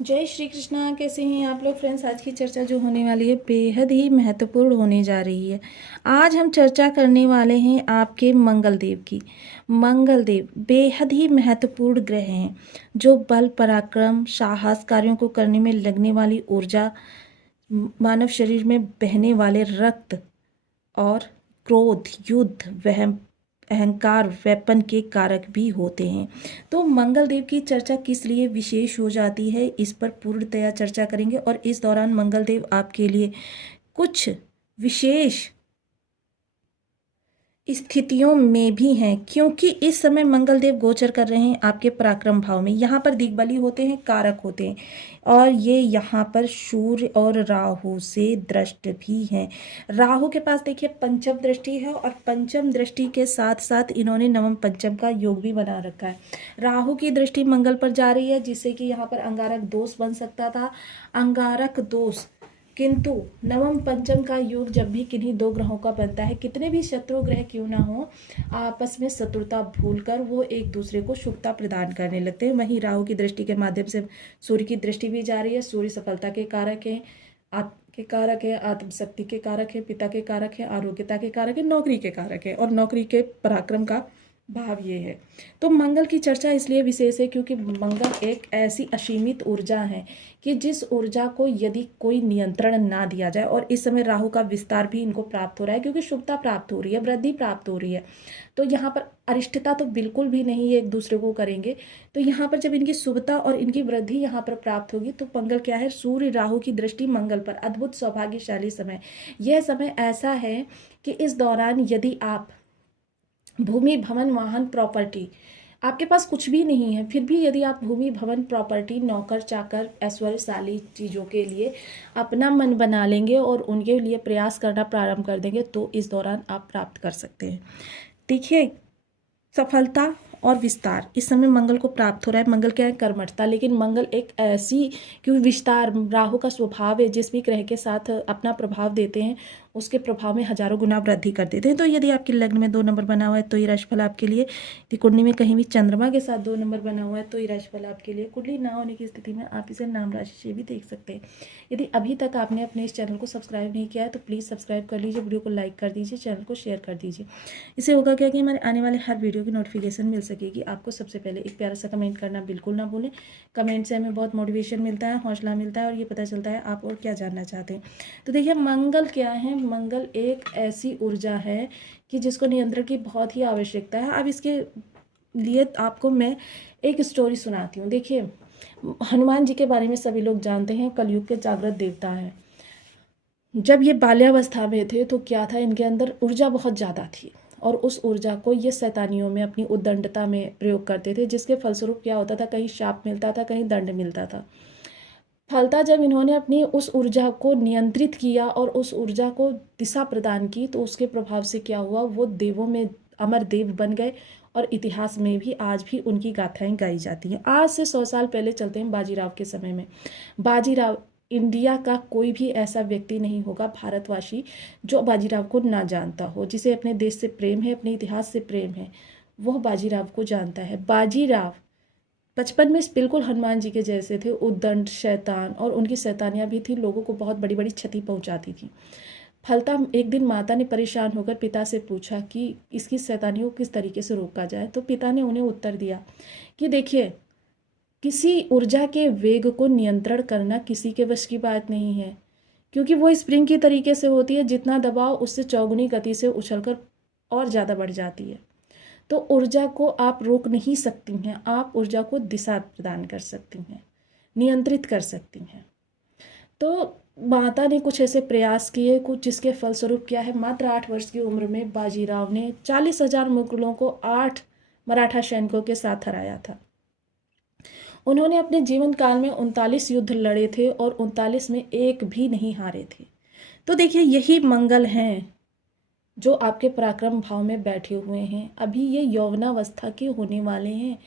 जय श्री कृष्णा। कैसे हैं आप लोग फ्रेंड्स। आज की चर्चा जो होने वाली है बेहद ही महत्वपूर्ण होने जा रही है। आज हम चर्चा करने वाले हैं आपके मंगल देव की। मंगल देव बेहद ही महत्वपूर्ण ग्रह हैं जो बल पराक्रम साहस कार्यों को करने में लगने वाली ऊर्जा, मानव शरीर में बहने वाले रक्त और क्रोध युद्ध वह अहंकार वेपन के कारक भी होते हैं। तो मंगल देव की चर्चा किस लिए विशेष हो जाती है, इस पर पूर्णतया चर्चा करेंगे। और इस दौरान मंगल देव आपके लिए कुछ विशेष स्थितियों में भी हैं, क्योंकि इस समय मंगल देव गोचर कर रहे हैं आपके पराक्रम भाव में। यहाँ पर दिग्बली होते हैं, कारक होते हैं, और ये यहाँ पर सूर्य और राहु से दृष्ट भी हैं। राहु के पास देखिए पंचम दृष्टि है, और पंचम दृष्टि के साथ साथ इन्होंने नवम पंचम का योग भी बना रखा है। राहु की दृष्टि मंगल पर जा रही है, जिससे कि यहाँ पर अंगारक दोष बन सकता था, अंगारक दोष। किंतु नवम पंचम का योग जब भी किन्हीं दो ग्रहों का बनता है, कितने भी शत्रु ग्रह क्यों ना हो, आपस में शत्रुता भूलकर वो एक दूसरे को शुभता प्रदान करने लगते हैं। वहीं राहु की दृष्टि के माध्यम से सूर्य की दृष्टि भी जा रही है। सूर्य सफलता के कारक हैं, आत्म के कारक है, आत्मशक्ति के कारक है, पिता के कारक है, आरोग्यता के कारक है, नौकरी के कारक है, और नौकरी के पराक्रम का भाव ये है। तो मंगल की चर्चा इसलिए विशेष है क्योंकि मंगल एक ऐसी असीमित ऊर्जा है कि जिस ऊर्जा को यदि कोई नियंत्रण ना दिया जाए, और इस समय राहु का विस्तार भी इनको प्राप्त हो रहा है क्योंकि शुभता प्राप्त हो रही है, वृद्धि प्राप्त हो रही है। तो यहाँ पर अरिष्टता तो बिल्कुल भी नहीं, ये एक दूसरे को करेंगे। तो यहाँ पर जब इनकी शुभता और इनकी वृद्धि यहाँ पर प्राप्त होगी, तो मंगल क्या है, सूर्य राहु की दृष्टि मंगल पर, अद्भुत सौभाग्यशाली समय। यह समय ऐसा है कि इस दौरान यदि आप भूमि भवन वाहन प्रॉपर्टी, आपके पास कुछ भी नहीं है, फिर भी यदि आप भूमि भवन प्रॉपर्टी नौकर चाकर ऐश्वर्यशाली चीज़ों के लिए अपना मन बना लेंगे और उनके लिए प्रयास करना प्रारंभ कर देंगे, तो इस दौरान आप प्राप्त कर सकते हैं। देखिए, सफलता और विस्तार इस समय मंगल को प्राप्त हो रहा है। मंगल क्या है, कर्मठता, लेकिन मंगल एक ऐसी, क्योंकि विस्तार राहु का स्वभाव है, जिस भी ग्रह के साथ अपना प्रभाव देते हैं उसके प्रभाव में हजारों गुना वृद्धि कर देते हैं। तो यदि आपके लग्न में 2 नंबर बना हुआ है तो ये राशिफल आपके लिए, यदि कुंडली में कहीं भी चंद्रमा के साथ 2 नंबर बना हुआ है तो ये राशिफल आपके लिए। कुंडली ना होने की स्थिति में आप इसे नाम राशि से भी देख सकते हैं। यदि अभी तक आपने अपने इस चैनल को सब्सक्राइब नहीं किया है तो प्लीज़ सब्सक्राइब कर लीजिए, वीडियो को लाइक कर दीजिए, चैनल को शेयर कर दीजिए। इससे होगा क्या कि हमारे आने वाले हर वीडियो की नोटिफिकेशन मिल सकेगी आपको। सबसे पहले एक प्यारा सा कमेंट करना बिल्कुल ना भूलें। कमेंट से हमें बहुत मोटिवेशन मिलता है, हौसला मिलता है, और ये पता चलता है आप और क्या जानना चाहते हैं। तो देखिए, मंगल क्या है, मंगल एक ऐसी ऊर्जा है कि जिसको नियंत्रण की बहुत ही आवश्यकता है। अब इसके लिए आपको मैं एक स्टोरी सुनाती हूँ। देखिए, हनुमान जी के बारे में सभी लोग जानते हैं, कलयुग के जागृत देवता हैं। जब ये बाल्यावस्था में थे तो क्या था, इनके अंदर ऊर्जा बहुत ज़्यादा थी, और उस ऊर्जा को ये शैतानियों में, अपनी उद्दंडता में प्रयोग करते थे, जिसके फलस्वरूप क्या होता था, कहीं शाप मिलता था, कहीं दंड मिलता था। फलता जब इन्होंने अपनी उस ऊर्जा को नियंत्रित किया और उस ऊर्जा को दिशा प्रदान की, तो उसके प्रभाव से क्या हुआ, वो देवों में अमर देव बन गए, और इतिहास में भी आज भी उनकी गाथाएं गाई जाती हैं। आज से 100 साल पहले चलते हैं बाजीराव के समय में। बाजीराव, इंडिया का कोई भी ऐसा व्यक्ति नहीं होगा भारतवासी जो बाजीराव को ना जानता हो, जिसे अपने देश से प्रेम है, अपने इतिहास से प्रेम है, वह बाजीराव को जानता है। बाजीराव बचपन में बिल्कुल हनुमान जी के जैसे थे, उद्दंड शैतान, और उनकी शैतानियाँ भी थी, लोगों को बहुत बड़ी बड़ी क्षति पहुंचाती थी। फलता एक दिन माता ने परेशान होकर पिता से पूछा कि इसकी शैतानियों को किस तरीके से रोका जाए। तो पिता ने उन्हें उत्तर दिया कि देखिए, किसी ऊर्जा के वेग को नियंत्रण करना किसी के वश की बात नहीं है, क्योंकि वो स्प्रिंग की तरीके से होती है, जितना दबाव उससे चौगुनी गति से उछलकर और ज़्यादा बढ़ जाती है। तो ऊर्जा को आप रोक नहीं सकती हैं, आप ऊर्जा को दिशा प्रदान कर सकती हैं, नियंत्रित कर सकती हैं। तो माता ने कुछ ऐसे प्रयास किए, कुछ जिसके फलस्वरूप क्या है, मात्र 8 वर्ष की उम्र में बाजीराव ने 40,000 मुगलों को 8 मराठा सैनिकों के साथ हराया था। उन्होंने अपने जीवन काल में 39 युद्ध लड़े थे, और 39 में एक भी नहीं हारे थे। तो देखिए, यही मंगल हैं जो आपके पराक्रम भाव में बैठे हुए हैं। अभी ये यौवनावस्था के होने वाले हैं,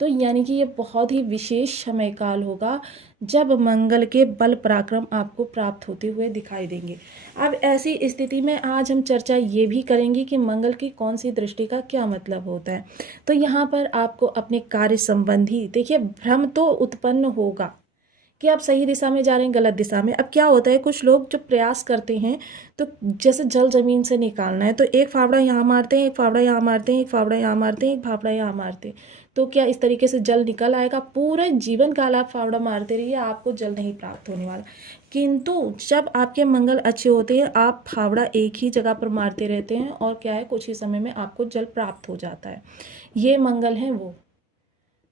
तो यानी कि ये बहुत ही विशेष समय काल होगा जब मंगल के बल पराक्रम आपको प्राप्त होते हुए दिखाई देंगे। अब ऐसी स्थिति में आज हम चर्चा ये भी करेंगे कि मंगल की कौन सी दृष्टि का क्या मतलब होता है। तो यहाँ पर आपको अपने कार्य संबंधी, देखिए, भ्रम तो उत्पन्न होगा कि आप सही दिशा में जा रहे हैं, गलत दिशा में। अब क्या होता है, कुछ लोग जो प्रयास करते हैं तो जैसे जल ज़मीन से निकालना है तो एक फावड़ा यहाँ मारते हैं, एक फावड़ा यहाँ मारते हैं, एक फावड़ा यहाँ मारते हैं, एक फावड़ा यहाँ मारते हैं, तो क्या इस तरीके से जल निकल आएगा? पूरे जीवन काल आप फावड़ा मारते रहिए, आपको जल नहीं प्राप्त होने वाला। किंतु जब आपके मंगल अच्छे होते हैं, आप फावड़ा एक ही जगह पर मारते रहते हैं और क्या है, कुछ ही समय में आपको जल प्राप्त हो जाता है। ये मंगल है वो।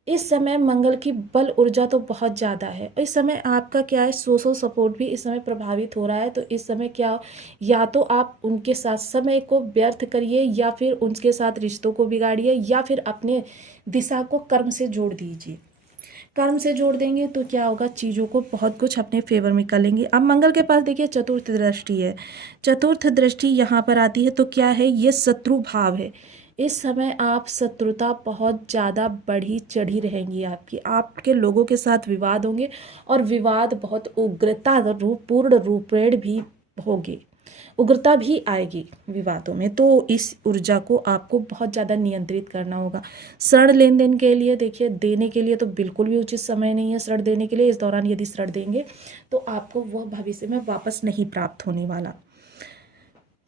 इस समय मंगल की बल ऊर्जा तो बहुत ज़्यादा है। इस समय आपका क्या है, सोशल सपोर्ट भी इस समय प्रभावित हो रहा है। तो इस समय क्या, या तो आप उनके साथ समय को व्यर्थ करिए, या फिर उनके साथ रिश्तों को बिगाड़िए, या फिर अपने दिशा को कर्म से जोड़ दीजिए। कर्म से जोड़ देंगे तो क्या होगा, चीज़ों को बहुत कुछ अपने फेवर में कर लेंगे। अब मंगल के पास देखिए चतुर्थ दृष्टि है। चतुर्थ दृष्टि यहाँ पर आती है तो क्या है, ये शत्रु भाव है। इस समय आप शत्रुता बहुत ज़्यादा बढ़ी चढ़ी रहेंगी आपकी, आपके लोगों के साथ विवाद होंगे और विवाद बहुत उग्रता पूर्ण रूपेण भी होंगे, उग्रता भी आएगी विवादों में। तो इस ऊर्जा को आपको बहुत ज़्यादा नियंत्रित करना होगा। ऋण लेन देन के लिए देखिए, देने के लिए तो बिल्कुल भी उचित समय नहीं है ऋण देने के लिए। इस दौरान यदि ऋण देंगे तो आपको वह भविष्य में वापस नहीं प्राप्त होने वाला।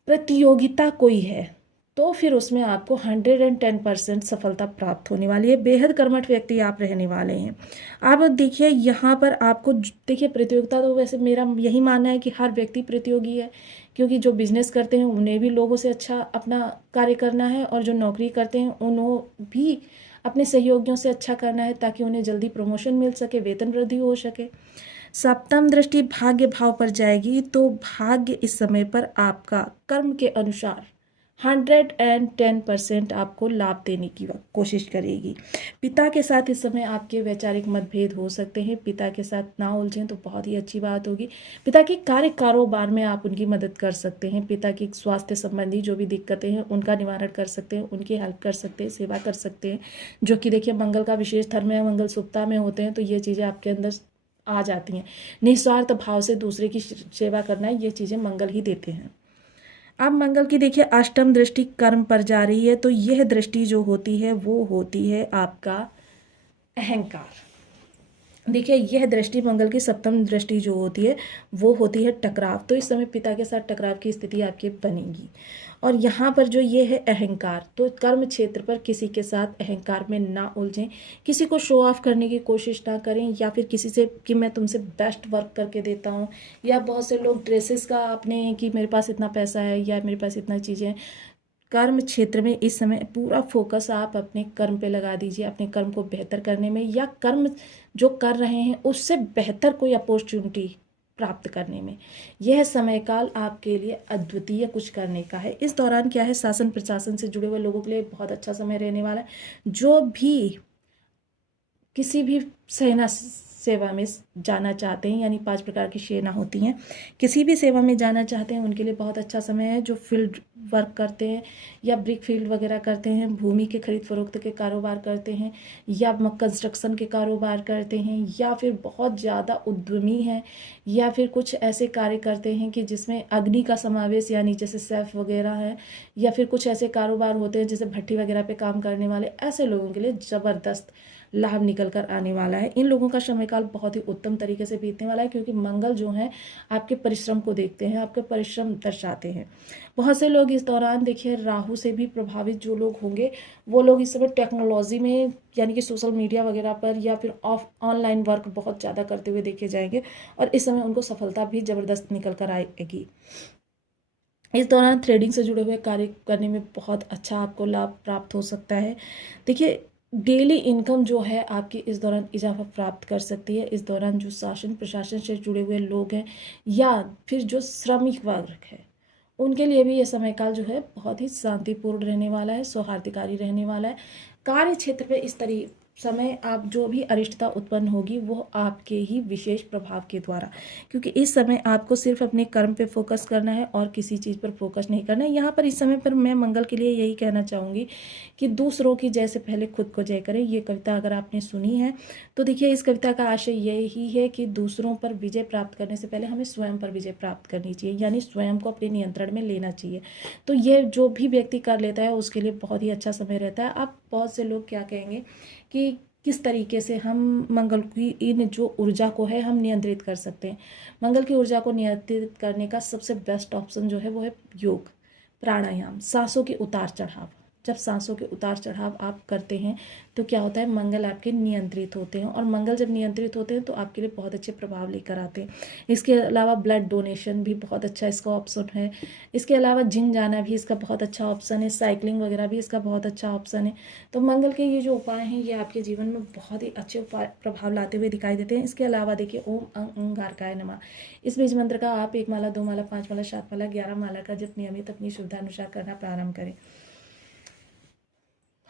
प्रतियोगिता कोई है तो फिर उसमें आपको 110% सफलता प्राप्त होने वाली है। बेहद कर्मठ व्यक्ति आप रहने वाले हैं। अब देखिए यहाँ पर आपको देखिए, प्रतियोगिता तो वैसे मेरा यही मानना है कि हर व्यक्ति प्रतियोगी है, क्योंकि जो बिजनेस करते हैं उन्हें भी लोगों से अच्छा अपना कार्य करना है, और जो नौकरी करते हैं उन्हें भी अपने सहयोगियों से अच्छा करना है, ताकि उन्हें जल्दी प्रमोशन मिल सके, वेतन वृद्धि हो सके। सप्तम दृष्टि भाग्य भाव पर जाएगी तो भाग्य इस समय पर आपका कर्म के अनुसार 110% आपको लाभ देने की कोशिश करेगी। पिता के साथ इस समय आपके वैचारिक मतभेद हो सकते हैं, पिता के साथ ना उलझें तो बहुत ही अच्छी बात होगी। पिता के कार्य कारोबार में आप उनकी मदद कर सकते हैं, पिता की स्वास्थ्य संबंधी जो भी दिक्कतें हैं उनका निवारण कर सकते हैं, उनकी हेल्प कर सकते हैं, सेवा कर सकते हैं, जो कि देखिए मंगल का विशेष धर्म है, मंगल सुप्ता में होते हैं, तो ये चीज़ें आपके अंदर आ जाती हैं। निस्वार्थ भाव से दूसरे की सेवा करना है, ये चीज़ें मंगल ही देते हैं। अब मंगल की देखिए अष्टम दृष्टि कर्म पर जा रही है, तो यह दृष्टि जो होती है वो होती है आपका अहंकार। देखिए यह दृष्टि मंगल की सप्तम दृष्टि जो होती है वो होती है टकराव। तो इस समय पिता के साथ टकराव की स्थिति आपकी बनेगी। और यहाँ पर जो ये है अहंकार, तो कर्म क्षेत्र पर किसी के साथ अहंकार में ना उलझें, किसी को शो ऑफ करने की कोशिश ना करें, या फिर किसी से कि मैं तुमसे बेस्ट वर्क करके देता हूँ, या बहुत से लोग ड्रेसेस का अपने कि मेरे पास इतना पैसा है या मेरे पास इतना चीज़ें हैं। कर्म क्षेत्र में इस समय पूरा फोकस आप अपने कर्म पे लगा दीजिए, अपने कर्म को बेहतर करने में, या कर्म जो कर रहे हैं उससे बेहतर कोई अपॉर्चुनिटी प्राप्त करने में। यह समय काल आपके लिए अद्वितीय कुछ करने का है। इस दौरान क्या है, शासन प्रशासन से जुड़े हुए लोगों के लिए बहुत अच्छा समय रहने वाला है। जो भी किसी भी सेना सेवा में जाना चाहते हैं, यानी 5 प्रकार की सेना होती हैं, किसी भी सेवा में जाना चाहते हैं उनके लिए बहुत अच्छा समय है। जो फील्ड वर्क करते हैं या ब्रिक फील्ड वगैरह करते हैं, भूमि के खरीद फरोख्त के कारोबार करते हैं, या कंस्ट्रक्शन के कारोबार करते हैं, या फिर बहुत ज़्यादा उद्यमी हैं, या फिर कुछ ऐसे कार्य करते हैं कि जिसमें अग्नि का समावेश, यानी जैसे सेफ वगैरह है, या फिर कुछ ऐसे कारोबार होते हैं जैसे भट्टी वगैरह पे काम करने वाले, ऐसे लोगों के लिए ज़बरदस्त लाभ निकल कर आने वाला है। इन लोगों का समयकाल बहुत ही उत्तम तरीके से बीतने वाला है, क्योंकि मंगल जो है आपके परिश्रम को देखते हैं, आपके परिश्रम दर्शाते हैं। बहुत से लोग इस दौरान देखिए राहु से भी प्रभावित जो लोग होंगे, वो लोग इस समय टेक्नोलॉजी में, यानी कि सोशल मीडिया वगैरह पर, या फिर ऑनलाइन वर्क बहुत ज़्यादा करते हुए देखे जाएंगे, और इस समय उनको सफलता भी ज़बरदस्त निकल कर आएगी। इस दौरान थ्रेडिंग से जुड़े हुए कार्य करने में बहुत अच्छा आपको लाभ प्राप्त हो सकता है। देखिए डेली इनकम जो है आपकी इस दौरान इजाफा प्राप्त कर सकती है। इस दौरान जो शासन प्रशासन से जुड़े हुए लोग हैं, या फिर जो श्रमिक वर्ग है, उनके लिए भी ये समयकाल जो है बहुत ही शांतिपूर्ण रहने वाला है, सौहार्दकारी रहने वाला है। कार्य क्षेत्र पे इस समय आप जो भी अरिष्टता उत्पन्न होगी वो आपके ही विशेष प्रभाव के द्वारा, क्योंकि इस समय आपको सिर्फ अपने कर्म पे फोकस करना है और किसी चीज़ पर फोकस नहीं करना है। यहाँ पर इस समय पर मैं मंगल के लिए यही कहना चाहूँगी कि दूसरों की जय से पहले खुद को जय करें। ये कविता अगर आपने सुनी है तो देखिए इस कविता का आशय यही है कि दूसरों पर विजय प्राप्त करने से पहले हमें स्वयं पर विजय प्राप्त करनी चाहिए, यानी स्वयं को अपने नियंत्रण में लेना चाहिए। तो ये जो भी व्यक्ति कर लेता है उसके लिए बहुत ही अच्छा समय रहता है। अब बहुत से लोग क्या कहेंगे कि किस तरीके से हम मंगल की इन जो ऊर्जा को है हम नियंत्रित कर सकते हैं। मंगल की ऊर्जा को नियंत्रित करने का सबसे बेस्ट ऑप्शन जो है वो है योग, प्राणायाम, सांसों के उतार चढ़ाव। जब सांसों के उतार चढ़ाव आप करते हैं तो क्या होता है, मंगल आपके नियंत्रित होते हैं, और मंगल जब नियंत्रित होते हैं तो आपके लिए बहुत अच्छे प्रभाव लेकर आते हैं। इसके अलावा ब्लड डोनेशन भी बहुत अच्छा इसका ऑप्शन है। इसके अलावा जिम जाना भी इसका बहुत अच्छा ऑप्शन है, साइकिलिंग वगैरह भी इसका बहुत अच्छा ऑप्शन है। तो मंगल के ये जो उपाय हैं ये आपके जीवन में बहुत ही अच्छे उपाय प्रभाव लाते हुए दिखाई देते हैं। इसके अलावा देखिए ओम अंगारकाय नमः, इस बीज मंत्र का आप 1 माला, 2 माला, 5 माला, 7 माला, 11 माला का जब नियमित अपनी सुविधा अनुसार करना प्रारंभ करें।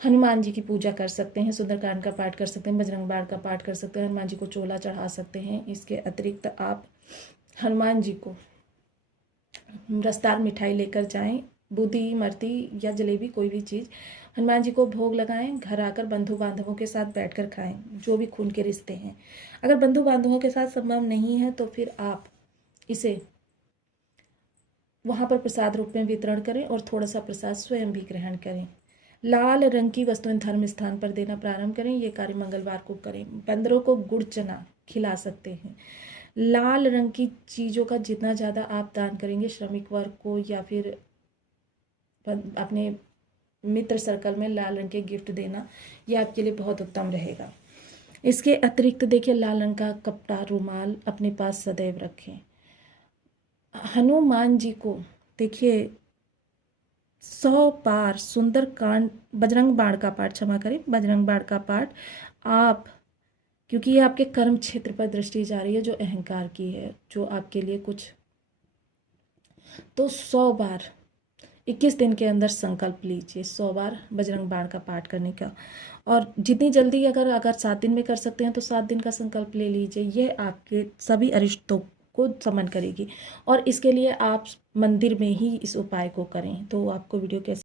हनुमान जी की पूजा कर सकते हैं, सुंदरकांड का पाठ कर सकते हैं, बजरंग बाण का पाठ कर सकते हैं, हनुमान जी को चोला चढ़ा सकते हैं। इसके अतिरिक्त आप हनुमान जी को रसदार मिठाई लेकर जाएं, बूंदी, इमरती या जलेबी, कोई भी चीज़ हनुमान जी को भोग लगाएं। घर आकर बंधु बांधवों के साथ बैठकर खाएं, जो भी खून के रिश्ते हैं। अगर बंधु बांधवों के साथ संभव नहीं है तो फिर आप इसे वहाँ पर प्रसाद रूप में वितरण करें और थोड़ा सा प्रसाद स्वयं भी ग्रहण करें। लाल रंग की वस्तुएं धर्म स्थान पर देना प्रारंभ करें। ये कार्य मंगलवार को करें। बंदरों को गुड़ चना खिला सकते हैं। लाल रंग की चीज़ों का जितना ज़्यादा आप दान करेंगे श्रमिक वर्ग को या फिर अपने मित्र सर्कल में लाल रंग के गिफ्ट देना, ये आपके लिए बहुत उत्तम रहेगा। इसके अतिरिक्त देखिए लाल रंग का कपड़ा, रुमाल अपने पास सदैव रखें। हनुमान जी को देखिए 100 बार सुंदरकांड, बजरंग बाण का पाठ, क्षमा करें, बजरंग बाण का पाठ आप, क्योंकि ये आपके कर्म क्षेत्र पर दृष्टि जा रही है जो अहंकार की है, जो आपके लिए कुछ, तो 100 बार 21 दिन के अंदर संकल्प लीजिए 100 बार बजरंग बाण का पाठ करने का। और जितनी जल्दी अगर 7 दिन में कर सकते हैं तो 7 दिन का संकल्प ले लीजिए। ये आपके सभी अरिष्टों को समन करेगी। और इसके लिए आप मंदिर में ही इस उपाय को करें। तो आपको वीडियो कैसे